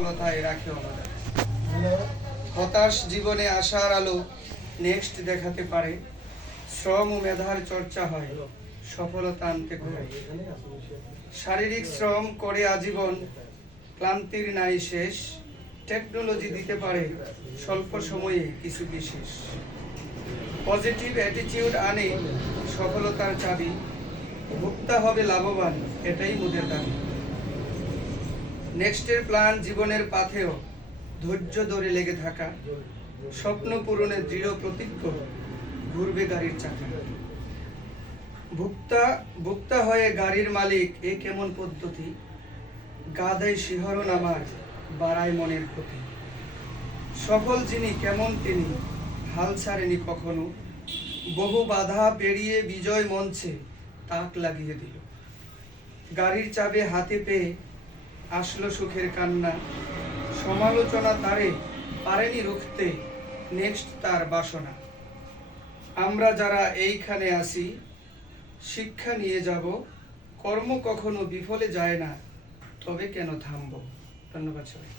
সফলতায় রাখে অবদান। হতাশ জীবনে আশার আলো নেক্সট দেখাতে পারে, শ্রম ও মেধার চর্চা হয়, সফলতা আনতে ঘোরে। শারীরিক শ্রম করে আজীবন, ক্লান্তির নাই শেষ, টেকনোলজি দিতে পারে স্বল্প সময়ে কিছু বিশেষ। পজিটিভ অ্যাটিটিউড আনে সফলতার চাবি, ভোক্তা হবে লাভবান, এটাই মোদের দাবি। নেক্সটের প্ল্যান জীবনের পাথেও ধৈর্য ধরে লেগে থাকা, স্বপ্ন পূরণের দৃঢ় প্রতিজ্ঞ, ঘুরবে গাড়ির চাকা। ভোক্তা হয়ে গাড়ির মালিক, এ কেমন পদ্ধতি, গাদায় শিহরণ আমার, বাড়ায় মনের ক্ষতি। সফল যিনি কেমন তিনি, হাল ছাড়েনি কখনো, বহু বাধা পেরিয়ে বিজয় মঞ্চে তাক লাগিয়ে দিল। গাড়ির চাবি হাতে পেয়ে আসলো সুখের কান্না, সমালোচনা তারে পারেনি রুখতে, নেক্সট তার বাসনা। আমরা যারা এইখানে আসি, শিক্ষা নিয়ে যাব, কর্ম কখনো বিফলে যায় না, তবে কেন থামবো। ধন্যবাদ সবাই।